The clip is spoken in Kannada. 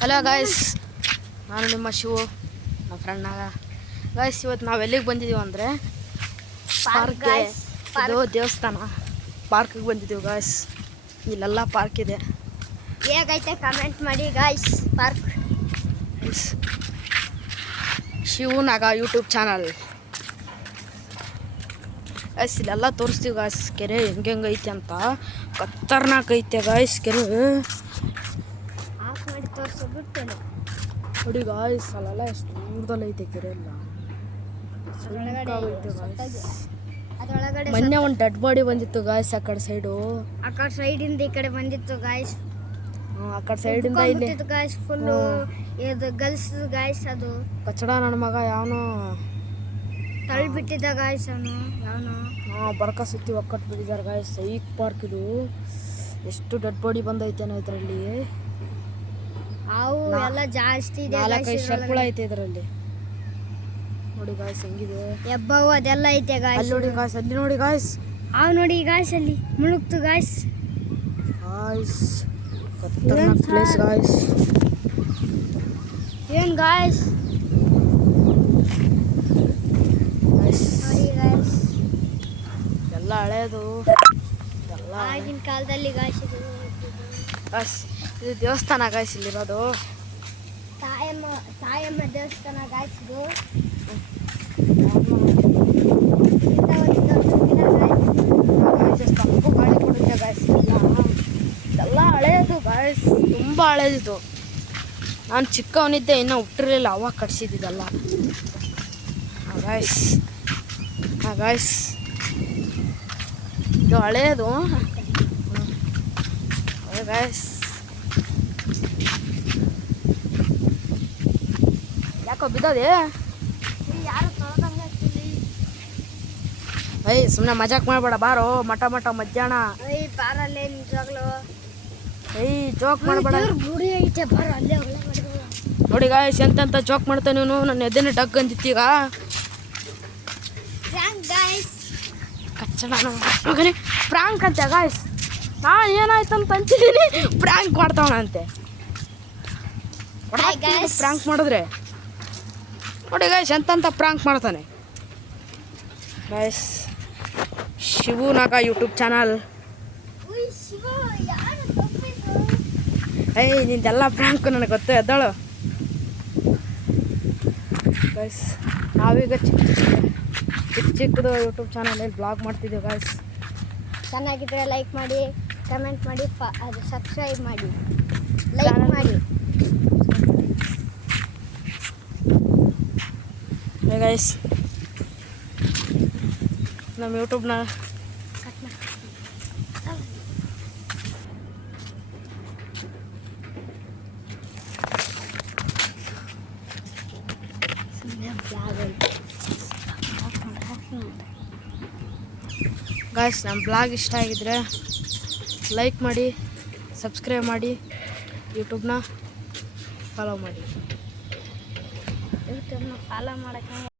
ಹಲೋ ಗಾಯ್ಸ್, ನಾನು ನಿಮ್ಮ ಶಿವು, ನಮ್ಮ ಫ್ರೆಂಡ್ನಾಗ. ಗಾಯ್ಸ್, ಇವತ್ತು ನಾವು ಎಲ್ಲಿಗೆ ಬಂದಿದ್ದೀವಿ ಅಂದರೆ ಪಾರ್ಕ್ಗೆ. ಇದು ದೇವಸ್ಥಾನ, ಪಾರ್ಕಿಗೆ ಬಂದಿದ್ದೀವಿ ಗಾಯ್ಸ್. ಇಲ್ಲೆಲ್ಲ ಪಾರ್ಕ್ ಇದೆ. ಹೇಗೈತೆ ಕಮೆಂಟ್ ಮಾಡಿ guys. Park Shivanaga YouTube channel guys. ಇಲ್ಲೆಲ್ಲ ತೋರಿಸ್ತೀವಿ ಗಾಯ್ಸ್. ಕೆರೆ ಹೆಂಗೆ ಐತೆ ಅಂತ ಖತರ್ನಾಕ್ ಐತೆ ಗಾಯ್ಸ್ ಕೆರೆ. ನೋಡಿ ಗಾಯ್ಸ್, ಅಲ್ಲೆಲ್ಲ ಎಷ್ಟು ದೂರದಲ್ಲಿ ಐತೆ ಕೆರೆ ಎಲ್ಲ. ಮೊನ್ನೆ ಒಂದು ಡೆಡ್ ಬಾಡಿ ಬಂದಿತ್ತು ಗಾಯ್ಸ್ ಆ ಕಡೆ ಸೈಡು. ಆ ಕಡೆ ಸೈಡಿಂದ ಈ ಕಡೆ ಬಂದಿತ್ತು ಗಾಯ್ಸ್. ಆ ಕಡೆ ಸೈಡಿಂದ ಇಲ್ಲಿ ಗಾಯ್ಸ್ ಫುಲ್ ಇದು ಗರ್ಲ್ಸ್ ಗಾಯ್ಸ್. ಅದು ಕಚ್ಚಡ ನನ್ನ ಮಗ ಯಾವನು ತಳ್ಳಿ ಬಿಟ್ಟಿದ್ದ ಗಾಯ್ಸ್. ಅವನು ಯಾವನು ಬರ್ಕ ಸುತ್ತಿ ಒಕ್ಕಟ್ಟು ಬಿಟ್ಟಿದ್ದಾರೆ ಗಾಯ್ಸ್. ಸೈಕ್ ಪಾರ್ಕ್ ಇದು. ಎಷ್ಟು ಡೆಡ್ ಬಾಡಿ ಬಂದೈತೇನೋ ಇದರಲ್ಲಿ. ಅವು ಎಲ್ಲ ಜಾಸ್ತಿ ಇದೆ. 4-5 ಶರ್ಪುಳ ಐತೆ ಇದರಲ್ಲಿ. ನೋಡಿ ಗಾಯ್ಸ್ ಹೆಂಗಿದೆ. ಎಬ್ಬವು ಅದೆಲ್ಲ ಐತೆ ಗಾಯ್ಸ್. ಅಲ್ಲಿ ನೋಡಿ ಗಾಯ್ಸ್, ಅಲ್ಲಿ ನೋಡಿ ಗಾಯ್ಸ್. ಅವು ನೋಡಿ ಗಾಯ್ಸ್, ಅಲ್ಲಿ ಮುಳುಗ್ತು ಗಾಯ್ಸ್. ಗಾಯ್ಸ್ ಖತರ್ನಾಕ್ ಪ್ಲೇಸ್ ಗಾಯ್ಸ್. ಏನ್ ಗಾಯ್ಸ್ ನೋಡಿ ಗಾಯ್ಸ್, ಎಲ್ಲ ಹಳೇದು ಎಲ್ಲ ಆಗಿನ ಕಾಲದಲ್ಲಿ ಗಾಯ್ಸ್. ಇದು ಗಾಯ್ಸ್, ಇದು ದೇವಸ್ಥಾನ ಗಾಯ್ಸ್. ಇಲ್ಲಿರೋದು ತಾಯಮ್ಮ ದೇವಸ್ಥಾನ ಗಾಯ್ಸ್. ಇದು ಕಪ್ಪು ಗಾಳಿ ಕೊಡುತ್ತೆ ಗಾಯ್ಸ್. ಎಲ್ಲ ಹಳೇದು ಗಾಯ್ಸ್, ತುಂಬ ಹಳೇದಿತ್ತು. ನಾನು ಚಿಕ್ಕವನಿದ್ದೆ, ಇನ್ನೂ ಹುಟ್ಟಿರಲಿಲ್ಲ, ಅವಾಗ ಕಟ್ಸಿದ್ದಿದ್ದಲ್ಲ ಗಾಯ್ಸ್. ಗಾಯ್ಸ್, ಇದು ಹಳೇದು ಗಾಯ್ಸ್. ಯಾಕೋ ಬಿದ್ದೋದೆ? ಯಾರು ತೊಳೆದಂಗೆ ಸುಮ್ಮನೆ ಮಜಾಕ್ ಮಾಡಬೇಡ, ಬಾರೋ ಮಠ ಮಧ್ಯಾಹ್ನ. ಬಾರಲ್ಲೇ ನಿಜವಾಗ್ಲು. ಜೋಕ್ ಮಾಡಬೇಡ. ಗುಡಿ ಐತೆ, ಬಾರ ಅಲ್ಲೇ. ನೋಡಿ ಗಾಯ್ಸ್, ಎಂತೆಂತ ಜೋಕ್ ಮಾಡ್ತಾನೆ ನೀನು. ನನ್ನ ಎದೆನೇ ಡಗ್ ಅಂದಿತ್ತೀಗ. ಕಚ್ಚಡ ಮಗನೇ, ಫ್ರಾಂಕ್ ಅಂತೆ ಗಾಯ್ಸ್. ನಾನು ಏನಾಯ್ತಂತ ಅಂತಿದ್ದೀನಿ, ಫ್ರಾಂಕ್ ಮಾಡ್ತಾವಣಂತೆ. ಫ್ರಾಂಕ್ ಮಾಡಿದ್ರೆ ನೋಡಿ ಗಾಯ್ಸ್, ಎಂತೆಂತ ಫ್ರಾಂಕ್ ಮಾಡ್ತಾನೆ ಗಾಯ್ಸ್. Shivanaga YouTube channel. ನಿಂದೆಲ್ಲ ಫ್ರಾಂಕ್ ನನಗೆ ಗೊತ್ತು, ಎದ್ದಾಳು ಗಾಯ್ಸ್. ನಾವೀಗ ಚಿಕ್ಕದು ಯೂಟ್ಯೂಬ್ ಚಾನಲಲ್ಲಿ ಬ್ಲಾಗ್ ಮಾಡ್ತಿದ್ದೀವಿ ಗಾಯ್ಸ್. ಚೆನ್ನಾಗಿದ್ರೆ ಲೈಕ್ ಮಾಡಿ, ಕಮೆಂಟ್ ಮಾಡಿ, ಅದು ಸಬ್ಸ್ಕ್ರೈಬ್ ಮಾಡಿ, ಲೈಕ್ ಮಾಡಿ ಗಾಯ್ಸ್. ನಮ್ಮ ಯೂಟ್ಯೂಬ್ನ ಗಾಯ್ಸ್, ನಮ್ಮ ಬ್ಲಾಗ್ ಇಷ್ಟ ಆಗಿದ್ರೆ ಲೈಕ್ ಮಾಡಿ, ಸಬ್ಸ್ಕ್ರೈಬ್ ಮಾಡಿ, ಯೂಟ್ಯೂಬ್ನ ಫಾಲೋ ಮಾಡಿ. ಯೂಟ್ಯೂಬ್ನ ಫಾಲೋ ಮಾಡೋಕ್ಕೆ